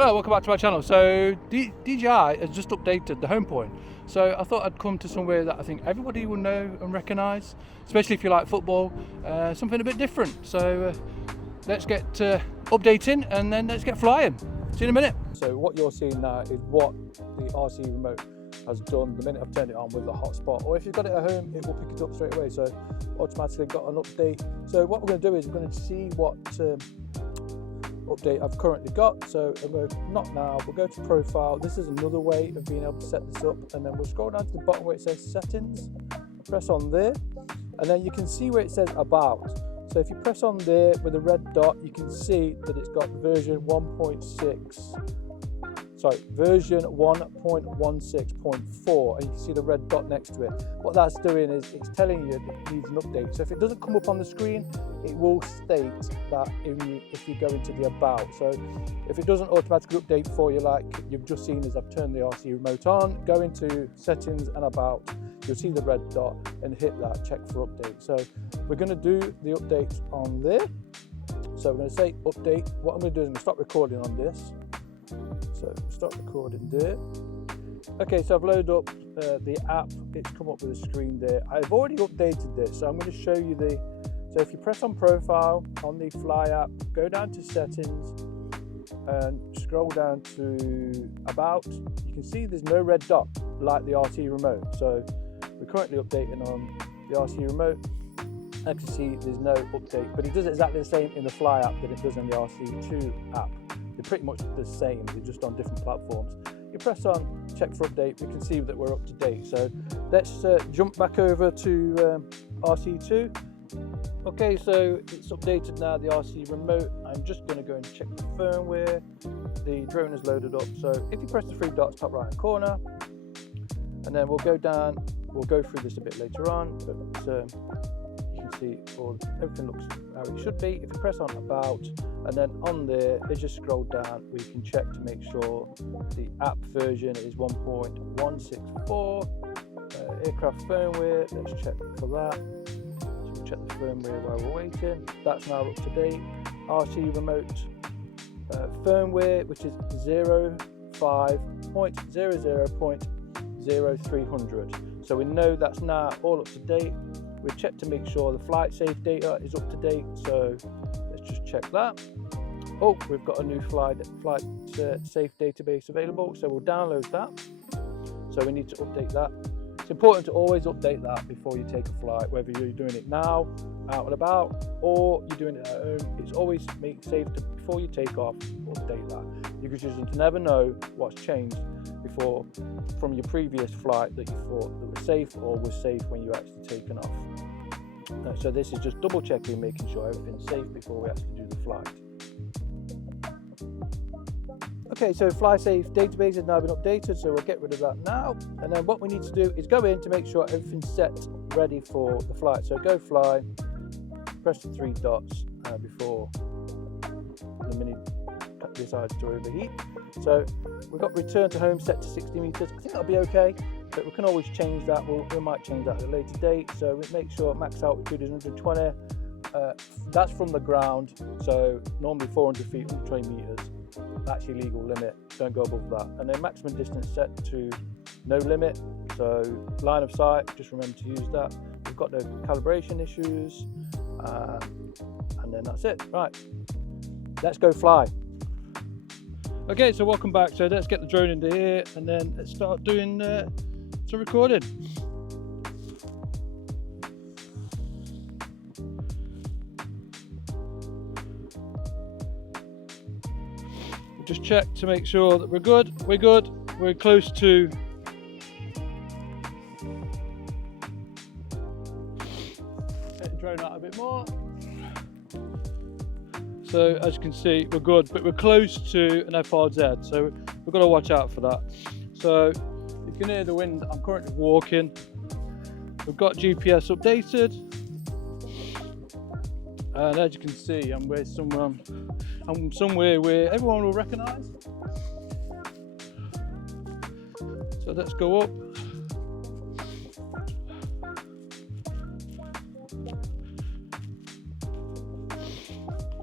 Hello, welcome back to my channel. So DJI has just updated the home point. So I thought I'd come to somewhere that I think everybody will know and recognise, especially if you like football, something a bit different. So let's get updating and then let's get flying. See you in a minute. So what you're seeing now is what the RC Remote has done the minute I've turned it on with the hotspot, or if you've got it at home, it will pick it up straight away. So automatically got an update. So what we're going to do is we're going to see what update I've currently got. So not now, we'll go to profile. This is another way of being able to set this up, and then we'll scroll down to the bottom where it says settings, press on there, and then you can see where it says about. So if you press on there with a red dot, you can see that it's got version 1.16.4, and you can see the red dot next to it. What that's doing is it's telling you that it needs an update. So if it doesn't come up on the screen, it will state that if you go into the about. So if it doesn't automatically update for you, like you've just seen as I've turned the RC Remote on, go into settings and about, you'll see the red dot and hit that check for update. So we're going to do the update on there. So we're going to say update. What I'm going to do is I'm going to stop recording on this. So stop recording there. Okay, so I've loaded up the app. It's come up with a screen there. I've already updated this, so I'm going to show you so if you press on profile on the Fly app, go down to settings and scroll down to about, you can see there's no red dot like the RC Remote. So we're currently updating on the RC Remote. I can see there's no update, but it does exactly the same in the Fly app that it does in the RC2 app. They're pretty much the same, they're just on different platforms. You press on check for update, we can see that we're up to date. So let's jump back over to RC2. Okay, so it's updated now, the RC Remote. I'm just going to go and check the firmware. The drone is loaded up. So if you press the three dots top right hand corner, and then we'll go down, we'll go through this a bit later on, but you can see everything looks how it should be. If you press on about, and then on there, as you scroll down, we can check to make sure the app version is 1.164. Aircraft firmware, let's check for that. Check the firmware while we're waiting. That's now up to date. RC Remote firmware, which is 05.00.0300. So we know that's now all up to date. We've checked to make sure the flight safe data is up to date. So let's just check that. Oh, we've got a new flight safe database available. So we'll download that. So we need to update that. It's important to always update that before you take a flight, whether you're doing it now, out and about, or you're doing it at home. It's always make safe before you take off, update that. Because you just never know what's changed before from your previous flight that you thought that was safe or was safe when you actually taken off. So this is just double checking, making sure everything's safe before we actually do the flight. Okay, so Fly Safe database has now been updated, so we'll get rid of that now. And then what we need to do is go in to make sure everything's set ready for the flight. So go fly, press the three dots before the Mini decides to overheat. So we've got return to home set to 60 meters. I think that'll be okay, but we can always change that. We might change that at a later date. So we make sure max altitude is 120. That's from the ground, so normally 400 feet, 120 meters. That's your legal limit, don't go above that. And then maximum distance set to no limit, so line of sight, just remember to use that. We've got no calibration issues, and then that's it. Right, let's go fly. Okay, so welcome back. So let's get the drone into here and then let's start doing some recording. Just check to make sure that we're good. We're good. We're close to get the drone out a bit more. So as you can see, we're good, but we're close to an FRZ, so we've got to watch out for that. So you can hear the wind. I'm currently walking. We've got GPS updated, and as you can see, I'm somewhere where everyone will recognise. So let's go up.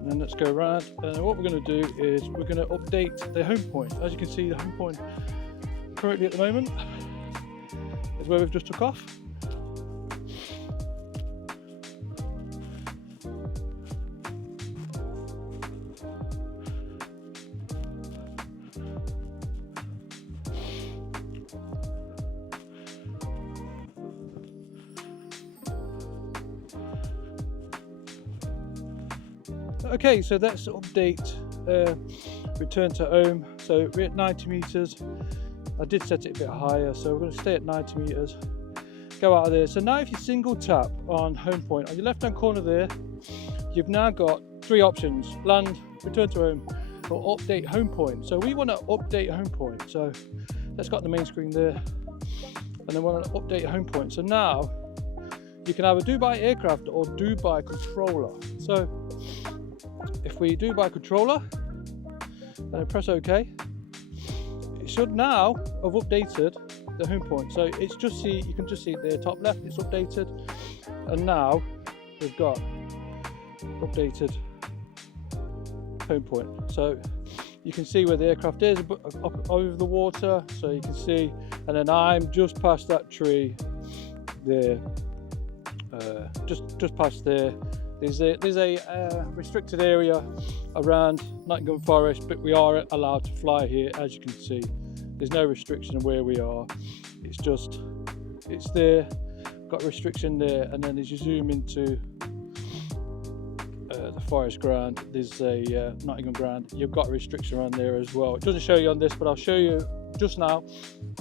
And then let's go around, and what we're going to do is we're going to update the home point. As you can see, the home point currently at the moment is where we've just took off. Okay, so let's update return to home. So we're at 90 meters. I did set it a bit higher, so we're going to stay at 90 meters. Go out of there. So now if you single tap on home point on your left hand corner there, you've now got three options: land, return to home, or update home point. So we want to update home point. So let's go to the main screen there, and then we want to update home point. So now you can have a Dubai aircraft or Dubai controller. So if we do by controller and then press OK, it should now have updated the home point. So it's just you can just see it there, top left, it's updated, and now we've got updated home point. So you can see where the aircraft is up over the water, so you can see, and then I'm just past that tree there, just past there. There's a restricted area around Nottingham Forest, but we are allowed to fly here. As you can see, there's no restriction where we are. It's there, got a restriction there, and then as you zoom into the forest ground, there's a Nottingham ground. You've got a restriction around there as well. It doesn't show you on this, but I'll show you just now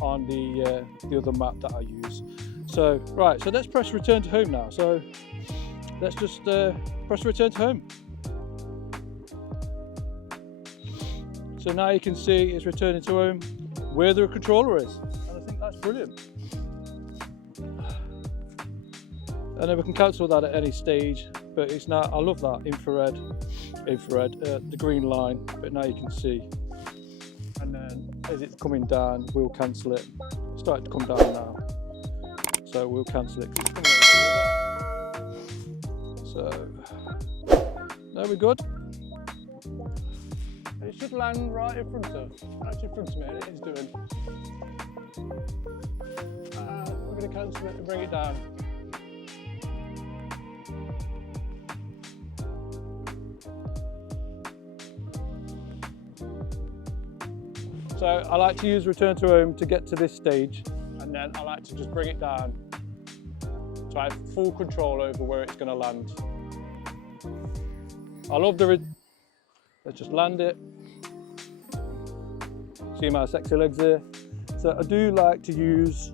on the other map that I use. So right, so let's press return to home now. So let's just press return to home. So now you can see it's returning to home where the controller is, and I think that's brilliant. And then we can cancel that at any stage, but it's now, I love that infrared, the green line, but now you can see. And then as it's coming down, we'll cancel it. It's starting to come down now, so we'll cancel it. So there we're good. It should land right in front of me, and it is doing. We're going to cancel it and bring it down. So I like to use return to home to get to this stage, and then I like to just bring it down so I have full control over where it's going to land. I love let's just land it. See my sexy legs there. So I do like to use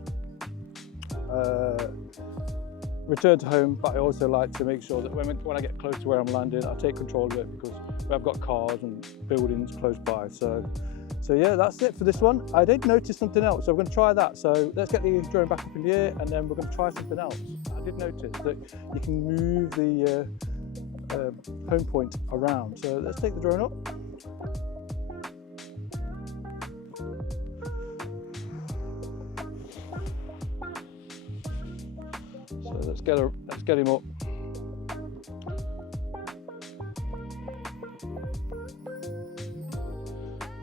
return to home, but I also like to make sure that when I get close to where I'm landing, I take control of it, because I've got cars and buildings close by. So yeah, that's it for this one. I did notice something else, so I'm going to try that. So let's get the drone back up in the air, and then we're going to try something else. I did notice that you can move the home point around. So let's take the drone up. So let's get him up.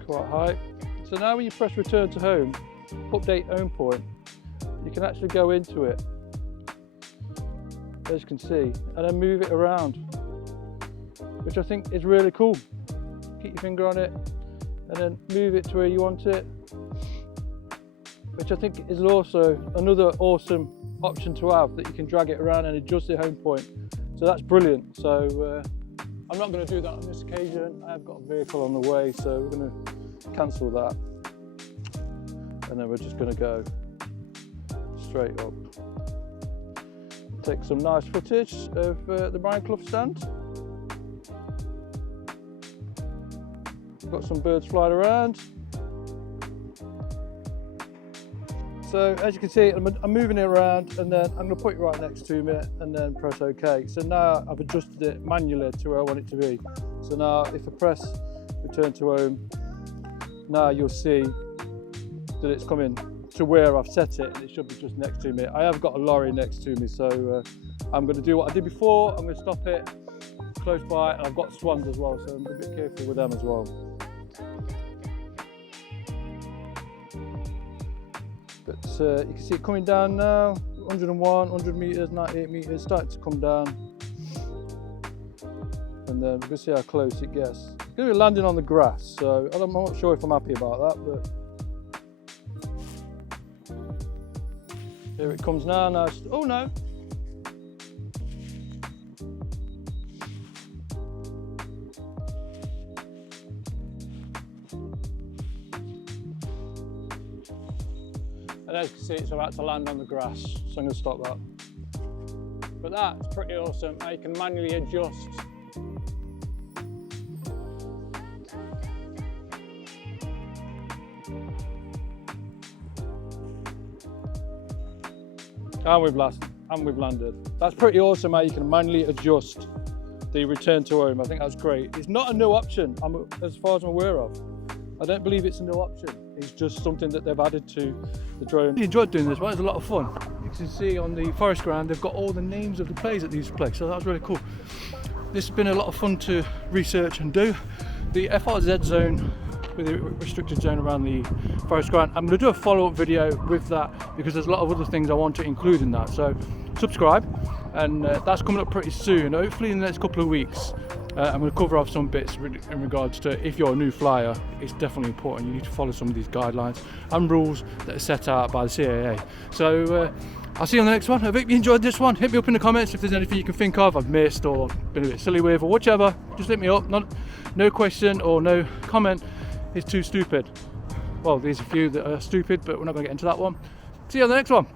Quite high. So now when you press return to home, update home point, you can actually go into it, as you can see, and then move it around, which I think is really cool. Keep your finger on it and then move it to where you want it, which I think is also another awesome option to have, that you can drag it around and adjust the home point. So that's brilliant. So I'm not going to do that on this occasion. I've got a vehicle on the way, so we're going to cancel that, and then we're just going to go straight up. Take some nice footage of the Brian Clough stand. Got some birds flying around. So as you can see, I'm moving it around, and then I'm going to put it right next to me and then press OK. So now I've adjusted it manually to where I want it to be. So now if I press return to home, now you'll see that it's coming to where I've set it, and it should be just next to me. I have got a lorry next to me, so I'm going to do what I did before. I'm going to stop it, close by, and I've got swans as well, so I'm a bit careful with them as well. But you can see it coming down now, 101, 100 meters, 98 meters, starting to come down. And then we'll see how close it gets. It's going to be landing on the grass, so I'm not sure if I'm happy about that, but here it comes now. Oh no! And as you can see, it's about to land on the grass, so I'm going to stop that. But that's pretty awesome. Now you can manually adjust. And we've landed. That's pretty awesome how you can manually adjust the return to home. I think that's great. It's not a new option, as far as I'm aware of. I don't believe it's a new option. It's just something that they've added to the drone. I really enjoyed doing this one. It was a lot of fun. You can see on the forest ground, they've got all the names of the plays at these places, so that was really cool. This has been a lot of fun to research and do. The FRZ zone, with the restricted zone around the forest ground, I'm going to do a follow-up video with that because there's a lot of other things I want to include in that. So subscribe, and that's coming up pretty soon, hopefully in the next couple of weeks. I'm going to cover off some bits in regards to if you're a new flyer. It's definitely important. You need to follow some of these guidelines and rules that are set out by the CAA. So I'll see you on the next one. I hope you enjoyed this one. Hit me up in the comments if there's anything you can think of I've missed or been a bit silly with or whichever. Just hit me up. No question or no comment is too stupid. Well, there's a few that are stupid, but we're not going to get into that one. See you on the next one.